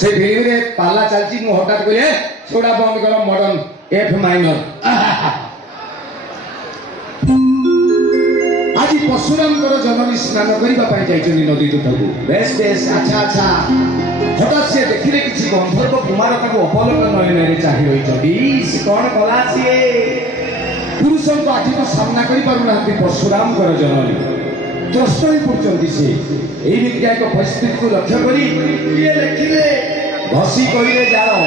से फिल्म रे पाला चलची मु हठात कहले छोड़ा बंद कर मॉडर्न एफ माइनर आज परशुराम जननी स्नान करने नदी तुठक बेस बेस अच्छा अच्छा हठात से देखिले किसी गंधर्व कुमार अपलक नयन चाहि रही कौन कला सी पुरुष को आज तो सामना करना परशुराम जननी त्रस्त हो पड़ती से एक परिस्थिति को लक्ष्य करी लिखिले घसी कहले जाओ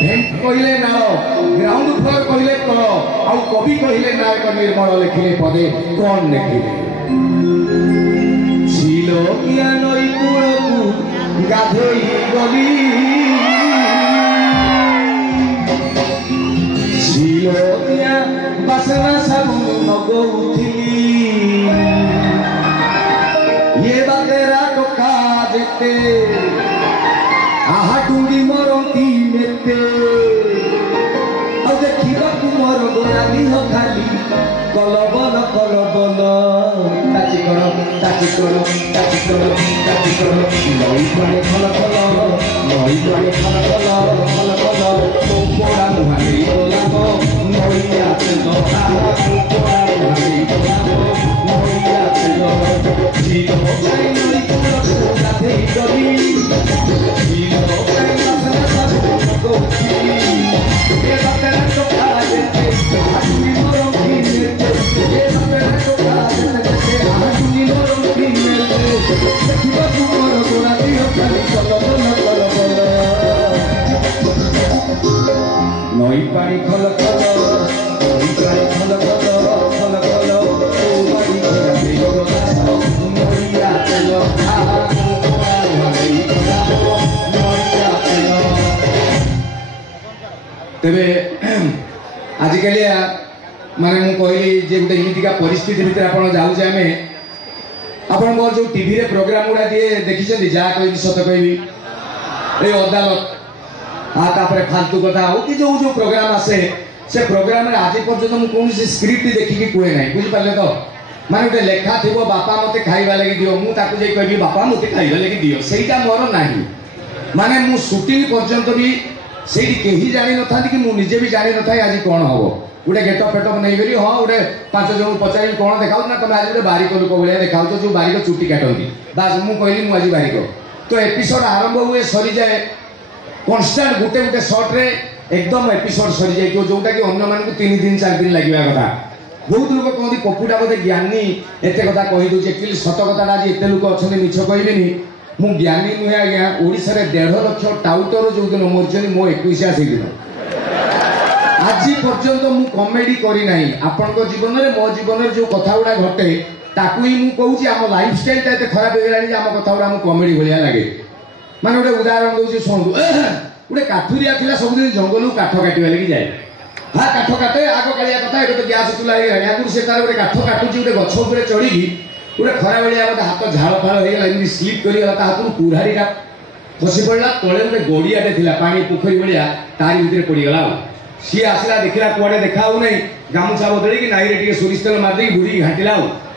भेंट कहले नाल ग्राउंड फ्लोर कहले कल आ कवि कहले नायक निर्मल लिखिले पदे कौन लिखिले छिलोकिया नई कूलकू गाधोई गली छिलोकिया बासना साबुन मगौथिली ये बातेरा टोका जेते आहा टुंडी मरती नेते और देखिबा तुमर गोरानी हो खाली कलबल ताची करो नई पानी खल पोड़ा मुहारी बोलाबो नई आछे दहा पोड़ा मुहारी बोलाबो नई आछे दहा जीतो चाइ नई कुलो गाधे गली जीतो चाइ बासना साबुन मगौथिली ए बातेरा टोका जेते आटुनी मरती नेते ए बातेरा टोका जेते आटुनी मरती नेते देखिबा तुमर गोरानी हो खाली कलबल नई पानी खल नई पानी खल ओ बाड़ी नईया चलो तेरे आजिकल माने मु कहली जे गोटे एमितिका परिस्थिति भितर आपण जाउछे आमे आपण मोर जो टीवी रे प्रोग्राम गुडा दिए देखिछथि जा कहबी सत कहबी ए अदालत तापर फालतू कथा हो कि जो जो प्रोग्राम आसे से प्रोग्राम रे आज पर्यंत मु कोन से स्क्रिप्ट देखि कि कोए नाही बुझि पाले तो माने गोटे लेखा थिबो बापा मते खाइबा लागि दियो मु ताकु जे कहबी बापा मते खाइबा लागि दियो सेटा मोर नाही माने मु शूटिंग पर्यंत भी सेठी केही जानि न थांती कि मु निजे भी जानि न थाई आज कोन हबो गोटे गेटअप फेटअप नहीं करी हाँ गोटे 5 जन पचारि कौन देखाऊ ना तुम आज गोटे बारिक लोक भाया देखाऊ जो बारिक चुटी काटती बास मु कहली मु आज बारिक तो एपिसोड आरंभ हुए सरी जाए कन्स्टाट गोटे गोटे शॉट रे एकदम एपिसोड सरी जाए जोटा कि अन्य मान 3 दिन 4 दिन लगे कथा बहुत लोग कहते पपुटा बोधे ज्ञानी एत कथा कहीदे एक्चुअली सत कथा आज एत लोक अच्छा मिछ कहबेनि मु ज्ञानी नुहे आज्ञा ओडिशा रे 1.5 लाख टाउटर जो दिन मरछन मो 21 से दिन आज पर्यंत मु कॉमेडी करी नाही आपन को जीवन रे मो जीवन रे जो कथा उडा घटे ताकू ही मु कहूची हम लाइफस्टाइल ता एते खराब हो गेलानी जे हम कथा उडा मु कॉमेडी भलिया लागे माने गोटे उदाहरण दउची सुनू गोटे काठुरिया थिला सब दिन जंगल काठ काटिबा लागि जाए हा काठ काटे आगो कालिया कथा एतो गैस चुला रे याकुर से तार गोटे काठ काटुची गोटे गछ ऊपर चढ़ी गोटे खरा बेलिया गोटे हाथ झाड़ फाड़ हो गेला इनी स्लिप करी गला ता हाथ कुरारीटा खसी पड़ला तळे गोटे गोड़ियाटे थिला पानी पोखरी भलिया तारी भितर पड़ी गला सी आसला देखला कुआडे देखाऊ नहीं गामुछा बदली कि नाई रे टिके सोरिष तेल मार देकी बुड़ी घाटिला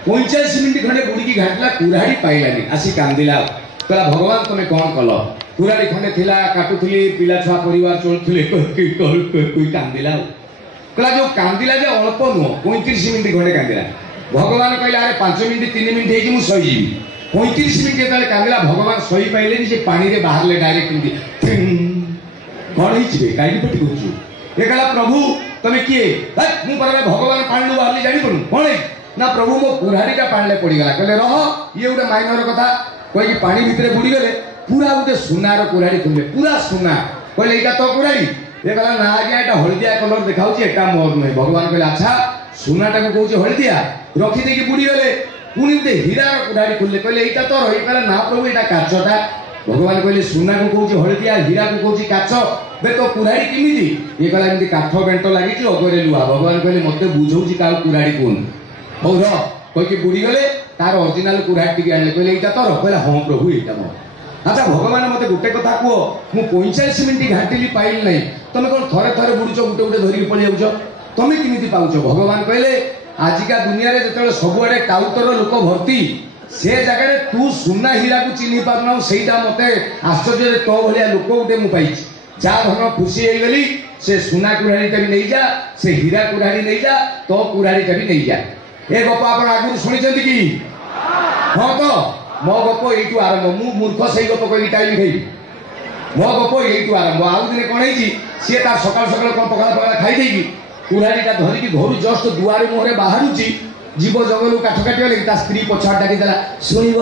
45 मिनिट खंडे बुड़ी की घाटला कुराड़ी पाइलानी आसी कांदिला कहला भगवान तुमे कौन कल कुराड़ी खंडे थिला काटुथली पिला छुआ परिवार चलुथले कोई कांदिला कहला जो कांदिला जे अल्प नुह 35 मिनिट खंडे कांदिला भगवान कहला अरे 5 मिनिट 3 मिनिट हेकी मु सही जीवी 35 मिनिट जेतले कांदिला भगवान सही पाइलेनी से पानी रे बाहरले डायरेक्ट कौन हिचबे काई पटी कुछु ये कहला प्रभु तमे किए मु पर भगवान पानी बाहरली जानी पड़ू कौन ना प्रभु मो कुराड़ी का पानी पड़ी गला कहले रह ये गोटे माइनर कथा कहीं पानी भितर बुड़ी गले पूरा गोटे सुनार कुराड़ी खुले पूरा सुना कहले एटा तो कुराड़ी ये कहला ना आज्ञा एटा हलदिया कलर देखाउची एटा मोर नहीं भगवान कहले अच्छा सुनाटा को कहउची हलदिया रखी देकी बुड़ी गले पुणी ते हीरार कुराड़ी खुले कहले एटा तो रही कहला ना प्रभु एटा काचटा भगवान कहले सुना को कहउची हलदिया हीरा को कहउची काच बे तो कुराड़ी किमिति ये कहला एमती काठ बेंट लागिची अगरे लुआ भगवान कहले मते बुझौची का कुराड़ी कोन हौ र कहि के बुड़ी गले तार ओरिजिनल कुराड़ी टिके आनले कहले एटा तोर कहला हां प्रभु एटा मो अच्छा भगवान मते गोटे कथा को मु 45 मिनिट घाटिली पाइल नै तमे कोन थरे थरे बुडुचो गुटे गुटे धरि पळि जाउचो तमे किमिति पाउचो भगवान कहले आजिका दुनिया रे जतले सबुआडे टाउटर लोक भर्ती से जगह तू सुना हीरा को चिन्ह पारना सेटा मते आश्चर्य तो भलिया लोक गोटे मु पाई जा धन खुशी हो गली से सुना कुराड़ी भी नहीं जा से हीरा कुराड़ी नहीं जा तो कुराड़ी भी नहीं जा ए गप आप आगुरी शुणी कि हाँ तो मो गप यू आरंभ मु मूर्ख से गप कही टाइम खाई मो गप यू आरंभ आउ दिन कौन है सी सकाल सकाल कौन पखाला पखाला खाई देगी कुराड़ीटा धरिकी घर जस्ट दुआर मुहरे बाहरुची जीव जंगल काठ काटी गले स्त्री पछाड़ डाकी देला शुणव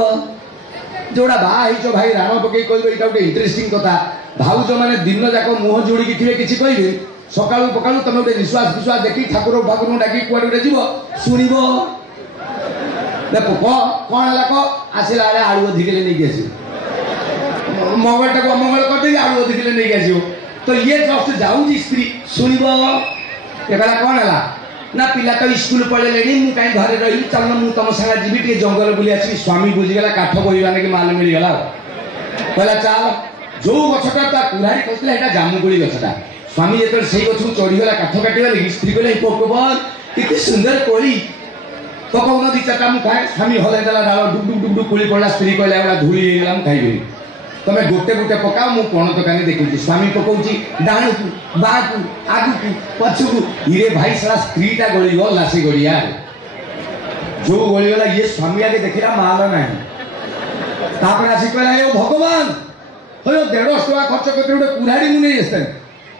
जोड़ा बाहर भाई राण पकई कह यहाँ गोटे इंटरेस्टिंग कथा भाउज मैंने दिन जाक मुह जोड़ी थे किसी कहे सका पका तुम गोटे निश्वास विश्वास देखी ठाकुर ठाकुर डाक कुआड़े गोटे जीव शुणव देख कौन है कह आसला बेले आलू अधिक नहीं आस मंगलटा को अमंगल करदे आलू अधिक नहीं आस तो ये जस्ट जाऊँगी स्त्री शुणव ये कौन है ना पिला तो स्कूल पढ़े मुझे कहीं घरे रही चल मुझे तुम सागे जी टे जंगल बुली आसि स्वामी बुझीगला काठ बोईवा कि माल मिलगला कहला चल जो गछटा कुराड़ी कहते हैं जामुकोड़ी गछटा स्वामी जो से गछ को चढ़ीगला काठ काटा लगे स्त्री कहले भगवान कितनी सुंदर कोड़ी पकाउन दी चार्टा मुझे खाए स्वामी हल्ला देला डाल डुक डुक डुक डुक कोड़ी पड़ा स्त्री कहला धूली मुझे खाइबी तमें गोटे गोटे पकाओ मु कौन तकानी देखुची स्वामी पकाउची डाणु को बाँ को आगु को पछु को इरे भाई सारा स्त्रीटा गली गला से गड़िया जो गली गला ये स्वामी आगे देखिला माल ना तापर आसी कहला ए भगवान हो 150 टका खर्च करते गोटे कुराड़ी मु नहीं आसते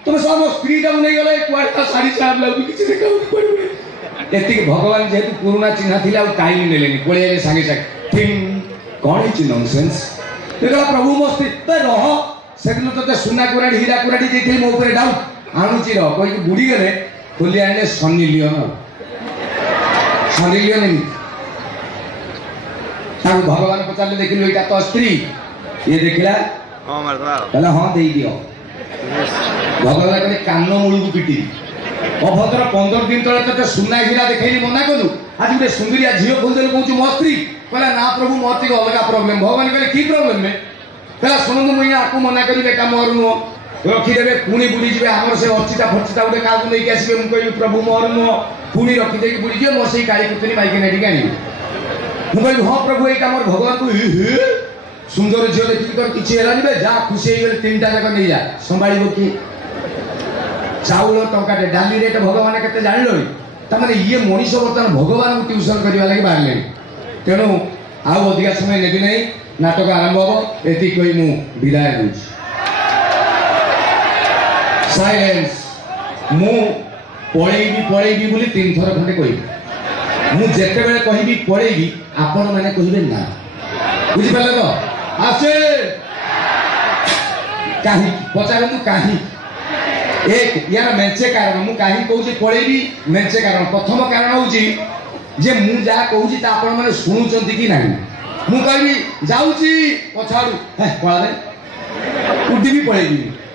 तुम सब स्त्रीटा नहीं गला कुआटा साड़ी साहब लागू किसी देखा पड़े एति भगवान जेतु पुराना चिन्ह थिला टाइम नेलेनी पळेले सांगे सांगे थिंग कौन है नॉनसेंस देखा प्रभु मो स्थित रह से दिन तो सुना कुराड़ी हीरा कुराड़ी देती मो ऊपर डाउट आणुची रह कहीं बुड़ी गले खोली आने सनी लियोन भगवान पचारे देख यहाँ तो स्त्री ये देखला कहला हाँ दे दियो भगवान कहले कान मूल को पिटी अभद्र 15 दिन तले ते सुना हीरा देखैली मना कलु आज गोटे सुंदरिया झील खोलदेलु कहूँ मो स्त्री कहला ना प्रभु मोर टी अलग प्रोब्लेम भगवान कहले की प्रोब्लेम में कहला शुणु मुझे आपको मना करी बेटा मोर नुह रखीदे पुणी बुड़ी जी आम से अर्चिता फर्चिता गोटे क्या नहीं आसवे मुझे प्रभु मोर नुह पुणी रखीदे बुड़ी जी मो से काली कुतरी माइक नहीं आनी मुझे हाँ प्रभु यहाँ मोर भगवान को सुंदर झील देखिए तो किसी है जा खुशी हो 3टा जाक नहीं जा संभाल किए चाउल टंकाटे डाली रेट भगवान के जान तमें ये मनीष बर्तमान भगवान को ट्यूशन करने लगे बाहर तेणु आउ अधिका समय नेबी नहीं नाटक आरंभ हम ये कही मु विदाय दूँ साइलेंस मु पलैबी पलैबी बोली 3 थर खंडे कह मु जेते बेले कहबी पलैबी आपण माने कहबे ना बुझी पाले तो आसे काहे पचारे तू काहे एक यार मेंचे कारण मु काहे कहूची पलैबी मेंचे कारण प्रथम कारण होची जे मु जा कहूची ता आपण माने सुनुचंती कि नाही मु कहबी जाउची पछाडू हे पळा दे उड्डी भी पलैबी